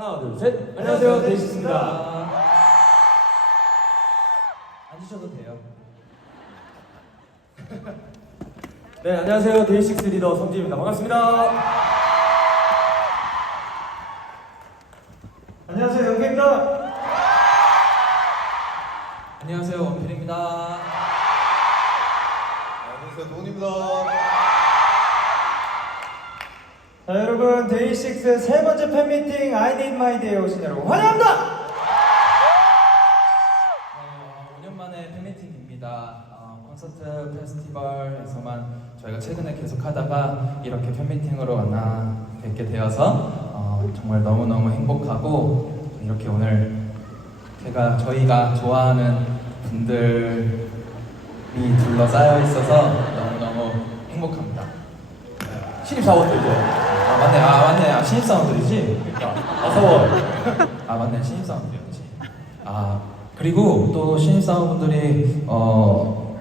하나, 둘, 셋. 안녕하세요, 데이식스입니다. 앉으셔도 돼요. 네, 안녕하세요, 데이식스 리더 성지입니다. 반갑습니다. 안녕하세요 영케입니다. 안녕하세요 원필입니다. 안녕하세요 돈입니다. 자 여러분 데이식스의 세 번째 팬미팅 I Need My Day에 오신 여러분 환영합니다. 어, 5년 만에 팬미팅입니다. 어, 콘서트 페스티벌에서만 저희가 최근에 계속 하다가 이렇게 팬미팅으로 만나 뵙게 되어서 어, 정말 너무너무 행복하고 이렇게 오늘 제가 저희가 좋아하는 분들이 둘러싸여 있어서 너무너무 행복합니다. 신입사원들죠. 아 맞네, 아 맞네, 아 신입 사원들이지. 어서 와. 아 맞네 신입 사원분들이었지. 아 그리고 또 신입 사원분들이 어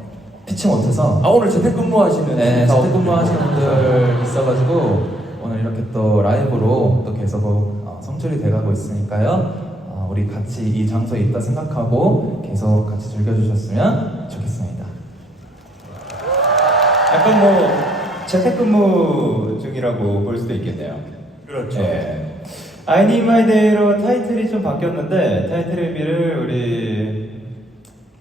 피치 못해서 아, 오늘 재택근무하시는 네 재택근무하시는 분들 있어가지고 오늘 이렇게 또 라이브로 또 계속 어, 성출이 돼가고 있으니까요. 어, 우리 같이 이 장소에 있다 생각하고 계속 같이 즐겨주셨으면 좋겠습니다. 약간 뭐 재택근무 중이라고 볼 수도 있겠네요. 그렇죠. 네. I Need My Day로 타이틀이 좀 바뀌었는데 타이틀 의미를 우리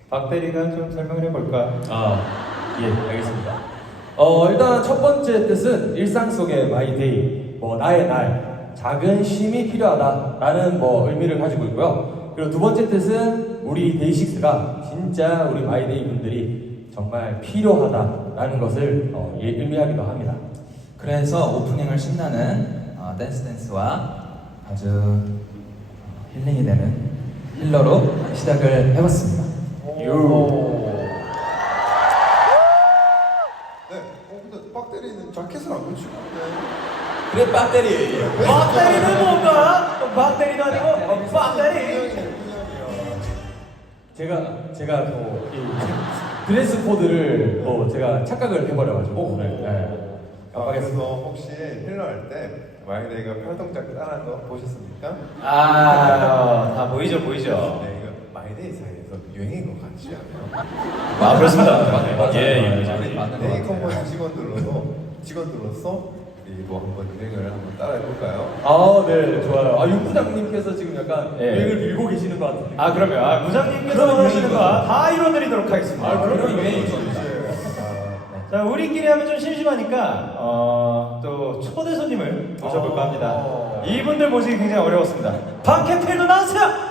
박 대리가 좀 설명을 해볼까? 아, 예, 알겠습니다. 어, 일단 첫 번째 뜻은 일상 속의 마이데이, 뭐 나의 날, 작은 쉼이 필요하다라는 뭐 의미를 가지고 있고요. 그리고 두 번째 뜻은 우리 데이식스가 진짜 우리 마이데이 분들이 정말 필요하다라는 것을 어, 예, 의미하기도 합니다. 그래서 오프닝을 신나는 어, 댄스 댄스와 아주 어, 힐링이 되는 힐러로 시작을 해봤습니다. 요. 네. 어 근데 빡대리는 자켓을 안 걸치고 있네. 그래 배터리. 박 대리는 뭔가? 박 대리도 아니고 어, 박 대리. 분명이네 분명이야. 제가 제가 또이 드레스 코드를 또 제가 착각을 해버려가지고 오늘 네. 아, 깜빡했습니다. 그래서 혹시 힐러 할때 마이데이가 팔동작 따라한 거 보셨습니까? 아, 다 보이죠, 보이죠. 네 이거 마이데이 사이에서 유행인 것 같지 않아요? 아 그렇습니다. 맞아요, 맞아요. 예, 예. 맞아요. 우리 맞는 것 데이 같아요. 컴퍼니 직원들로도 직원들로서 우리도 한번 유행을 한번 따라해 볼까요? 아, 네, 좋아요. 아, 육 부장님께서 지금 약간 예. 유행을 밀고 계시는 것 같은데. 아 그러면 아, 부장님께서 원하시는 유행이구나. 거다 이뤄드리도록 하겠습니다. 아, 그런 유행이죠. 자 우리끼리 하면 좀 심심하니까 어, 또 초대 손님을 모셔볼까 합니다. 어. 이분들 모시기 굉장히 어려웠습니다. 박해필도 나왔어요.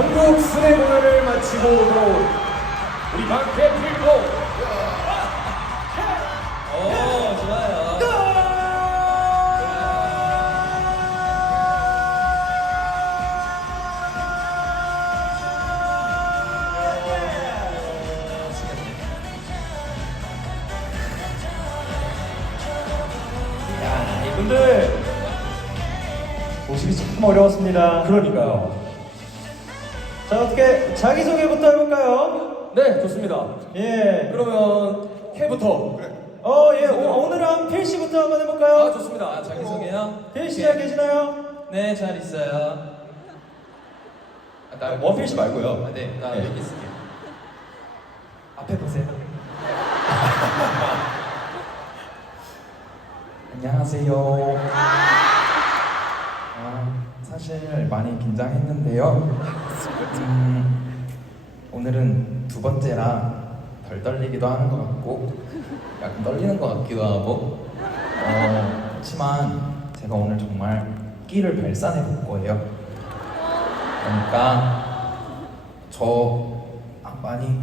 전국 순회 공연을 마치고 돌아온 우리 박해필고 오 좋아요. 야 이분들 모시기 참 어려웠습니다. 그러니까요. 자 어떻게 자기 소개부터 해볼까요? 네, 좋습니다. 예. 그러면 K부터. 어, 예. 오, 오늘은 필 씨부터 한번 아, 해볼까요? 좋습니다. 아 자기 소개요? 필 씨 잘 계시나요? 네, 잘 있어요. 아, 나 원필 씨 말고요. 아, 네, 나 네. 여기 있을게요. 앞에 보세요. 안녕하세요. 아, 사실 많이 긴장했는데요. 음, 오늘은 두 번째라 덜 떨리기도 하는 것 같고, 약간 떨리는 것 같기도 하고, 어, 그렇지만 제가 오늘 정말 끼를 발산해 볼 거예요. 그러니까 저 아, 많이